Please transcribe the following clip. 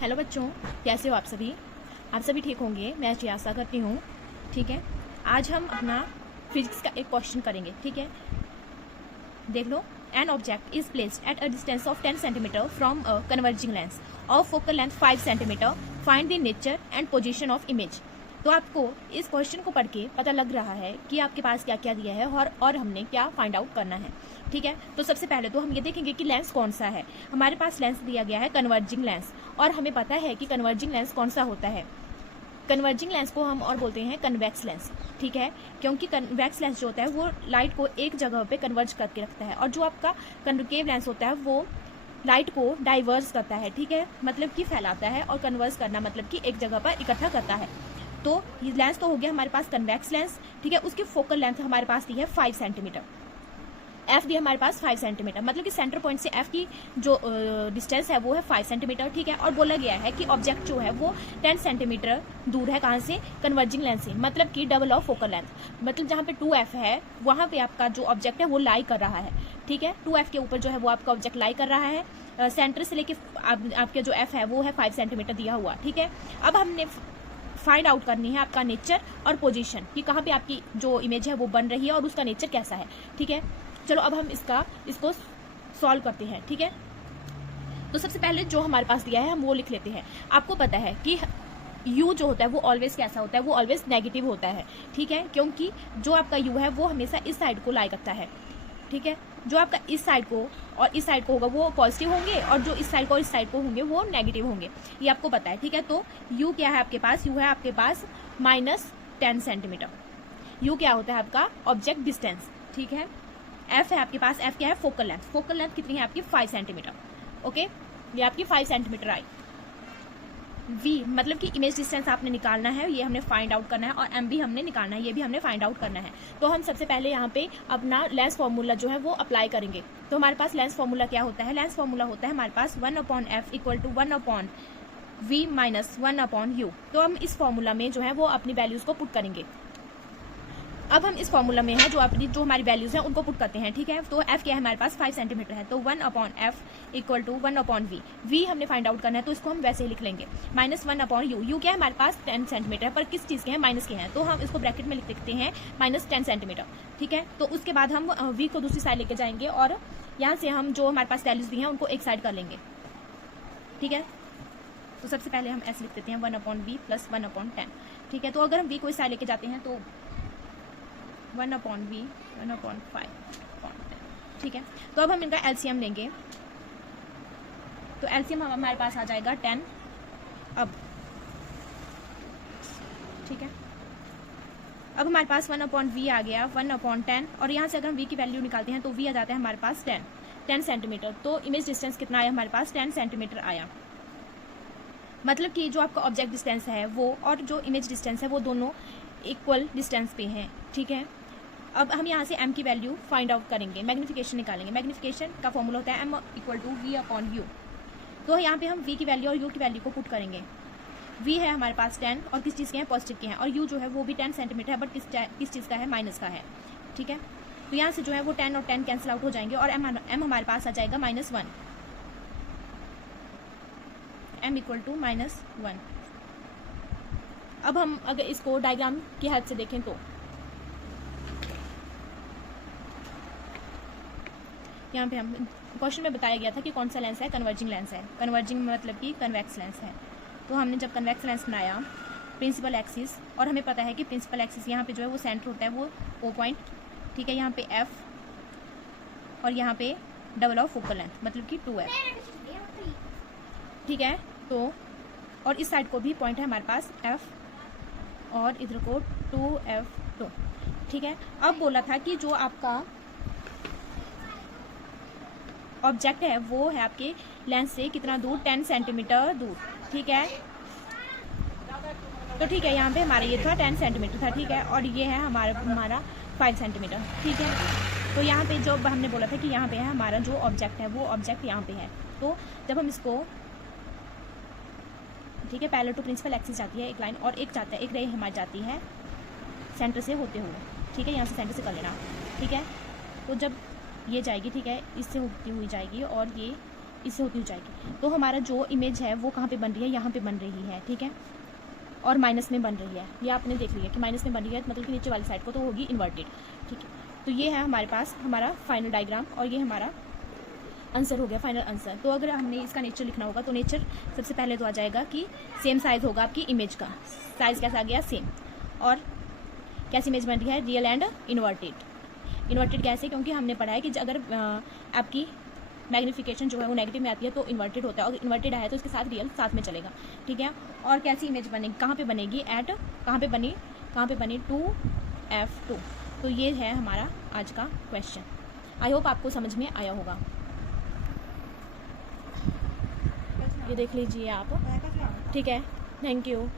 Hello बच्चों, कैसे हो आप सभी ठीक होंगे, मैं अच्छी आशा करती हूँ। ठीक है, आज हम अपना फिजिक्स का एक क्वेश्चन करेंगे। ठीक है, देख लो। An object is placed at a distance of 10 centimetre from a converging lens of focal length 5 centimetre. Find the nature and position of image. तो आपको इस क्वेश्चन को पढ़ के पता लग रहा है कि आपके पास क्या क्या दिया है और हमने क्या फाइंड आउट करना है। ठीक है, तो सबसे पहले तो हम ये देखेंगे कि लेंस कौन सा है। हमारे पास लेंस दिया गया है कन्वर्जिंग लेंस, और हमें पता है कि कन्वर्जिंग लेंस कौन सा होता है। कन्वर्जिंग लेंस को हम और बोलते हैं कन्वेक्स लेंस। ठीक है, क्योंकि कन्वेक्स लेंस जो होता है वो लाइट को एक जगह पे कन्वर्ज करके रखता है, और जो आपका कन्केव लेंस होता है वो लाइट को डाइवर्स करता है। ठीक है, मतलब कि फैलाता है, और कन्वर्स करना मतलब कि एक जगह पर इकट्ठा करता है। तो ये लेंस तो हो गया हमारे पास कन्वेक्स लेंस। ठीक है, उसकी फोकल लेंथ हमारे पास दी है 5 सेंटीमीटर। एफ दी हमारे पास 5 सेंटीमीटर, मतलब कि सेंटर पॉइंट से एफ की जो डिस्टेंस है वो है 5 सेंटीमीटर। ठीक है, और बोला गया है कि ऑब्जेक्ट जो है वो 10 सेंटीमीटर दूर है। कहाँ से? कन्वर्जिंग लेंस से, मतलब कि डबल ऑफ फोकल लेंथ। मतलब जहाँ पे 2f है वहाँ पे आपका जो ऑब्जेक्ट है वो लाई कर रहा है। ठीक है, 2f के ऊपर जो है वो आपका ऑब्जेक्ट लाई कर रहा है। सेंटर से लेके आपके जो f है वो है 5 सेंटीमीटर दिया हुआ। ठीक है, अब हमने फाइंड आउट करनी है आपका नेचर और पोजीशन, कि कहाँ पे आपकी जो इमेज है वो बन रही है और उसका नेचर कैसा है। ठीक है, चलो अब हम इसको सॉल्व करते हैं। ठीक है, तो सबसे पहले जो हमारे पास दिया है हम वो लिख लेते हैं। आपको पता है कि u जो होता है वो ऑलवेज कैसा होता है? वो ऑलवेज नेगेटिव होता है। ठीक है, क्योंकि जो आपका u है वो हमेशा इस साइड को लाई करता है। ठीक है, जो आपका इस साइड को और इस साइड को होगा वो पॉजिटिव होंगे, और जो इस साइड को और इस साइड को होंगे वो नेगेटिव होंगे, ये आपको पता है। ठीक है, तो u क्या है आपके पास? u है आपके पास -10 सेंटीमीटर। u क्या होता है आपका? Object distance. ठीक है, f है आपके पास, f क्या है? Focal length. फोकल लेंथ कितनी है आपकी? 5 सेंटीमीटर। ओके, ये आपकी 5 सेंटीमीटर आई। v मतलब कि इमेज डिस्टेंस आपने निकालना है, ये हमने फाइंड आउट करना है, और m भी हमने निकालना है, ये भी हमने फाइंड आउट करना है। तो हम सबसे पहले यहाँ पे अपना लेंस फॉर्मूला जो है वो अप्लाई करेंगे। तो हमारे पास लेंस फॉर्मूला क्या होता है? लेंस फॉर्मूला होता है हमारे पास 1/f equal to 1/v minus 1/u। तो हम इस फॉर्मूला में जो है वो अपनी वैल्यूज को पुट करेंगे। अब हम इस फॉर्मूला में है जो हमारी वैल्यूज हैं उनको पुट करते हैं। ठीक है, तो f क्या है हमारे पास? 5 सेंटीमीटर है, तो 1/f equal to 1/v। v हमने फाइंड आउट करना है, तो इसको हम वैसे ही लिख लेंगे। -1/u। u क्या है हमारे पास? 10 सेंटीमीटर है, पर किस चीज़ के हैं? माइनस के हैं, तो हम इसको ब्रैकेट में लिख देते हैं -10 सेंटीमीटर। ठीक है, तो उसके बाद हम v को दूसरी साइड लेके जाएंगे, और यहाँ से हम जो हमारे पास वैल्यूज दी हैं उनको एक साइड कर लेंगे। ठीक है, तो सबसे पहले हम ऐसे लिख देते हैं 1/v प्लस 1/10। ठीक है, तो अगर हम v को इस साइड लेके जाते हैं तो 1/v 1/5। ठीक है, तो अब हम इनका एलसीएम लेंगे, तो एलसीएम हमारे पास आ जाएगा 10। अब ठीक है, अब हमारे पास 1/v आ गया 1/10, और यहाँ से अगर हम v की वैल्यू निकालते हैं तो v आ जाता है हमारे पास 10 सेंटीमीटर। तो इमेज डिस्टेंस कितना आया हमारे पास? 10 सेंटीमीटर आया। मतलब कि जो आपका ऑब्जेक्ट डिस्टेंस है वो और जो इमेज डिस्टेंस है वो दोनों इक्वल डिस्टेंस पे हैं। ठीक है, अब हम यहाँ से m की वैल्यू फाइंड आउट करेंगे, मैग्नीफिकेशन निकालेंगे। मैग्नीफिकेशन का फॉर्मूला होता है m इक्वल टू v/u। तो यहाँ पे हम v की वैल्यू और u की वैल्यू को पुट करेंगे। v है हमारे पास 10, और किस चीज़ के हैं? पॉजिटिव के हैं, और u जो है वो भी 10 सेंटीमीटर है, बट किस चीज़ का है? माइनस का है। ठीक है, तो यहाँ से जो है वो 10 और 10 कैंसिल आउट हो जाएंगे, और m हमारे पास आ जाएगा -1। m equal to -1। अब हम अगर इसको डायग्राम की हेल्प से देखें तो यहाँ पे हम क्वेश्चन में बताया गया था कि कौन सा लेंस है? कन्वर्जिंग लेंस है। कन्वर्जिंग मतलब कि कन्वेक्स लेंस है। तो हमने जब कन्वेक्स लेंस बनाया प्रिंसिपल एक्सिस, और हमें पता है कि प्रिंसिपल एक्सिस यहाँ पे जो है वो सेंटर होता है वो O पॉइंट। ठीक है, यहाँ पे f, और यहाँ पे डबल ऑफ फोकल लेंथ मतलब कि 2f। ठीक है, तो और इस साइड को भी पॉइंट है हमारे पास f, और इधर को 2f2। ठीक है, अब बोला था कि जो आपका ऑब्जेक्ट है वो है आपके लेंस से कितना दूर? 10 सेंटीमीटर दूर। ठीक है, तो ठीक है, यहाँ पे हमारा ये था 10 सेंटीमीटर था। ठीक है, और ये है हमारा 5 सेंटीमीटर। ठीक है, तो यहाँ पे जो हमने बोला था कि यहाँ पे है हमारा जो ऑब्जेक्ट है वो ऑब्जेक्ट यहाँ पे है। तो जब हम इसको, ठीक है, पैरेलल टू प्रिंसिपल एक्सिस जाती है एक लाइन, और एक रे हमारी जाती है सेंटर से होते हुए। ठीक है, यहाँ से सेंटर से कर लेना। ठीक है, तो जब ये जाएगी, ठीक है, इससे होती हुई जाएगी, और ये इससे होती जाएगी। तो हमारा जो इमेज है वो कहाँ पे बन रही है, यहाँ पे बन रही है, ठीक है, और माइनस में बन रही है। ये आपने देख लिया कि माइनस में बन रही है, मतलब कि नीचे वाली साइड को तो होगी इन्वर्टेड, ठीक है। तो ये है हमारे पास हमारा फाइनल डायग्राम और ये हमारा आंसर हो गया, फाइनल आंसर। तो अगर हमने इसका नेचर लिखना होगा तो नेचर सबसे पहले तो आ जाएगा कि सेम साइज होगा आपकी इमेज का, साइज कैसा आ गया, सेम। और कैसी इमेज बन रही है, रियल एंड इन्वर्टेड। इन्वर्टेड कैसे, क्योंकि हमने पढ़ा है कि अगर आपकी मैग्निफिकेशन जो है वो नेगेटिव में आती है तो इन्वर्टेड होता है, और इन्वर्टेड आया तो इसके साथ रियल साथ में चलेगा, ठीक है। और कैसी इमेज बनेगी, कहाँ पे बनेगी, एट कहाँ पे बनी 2F2। तो ये है हमारा आज का क्वेश्चन। आई होप आपको समझ में आया होगा। ये देख लीजिए आप, ठीक है, थैंक यू।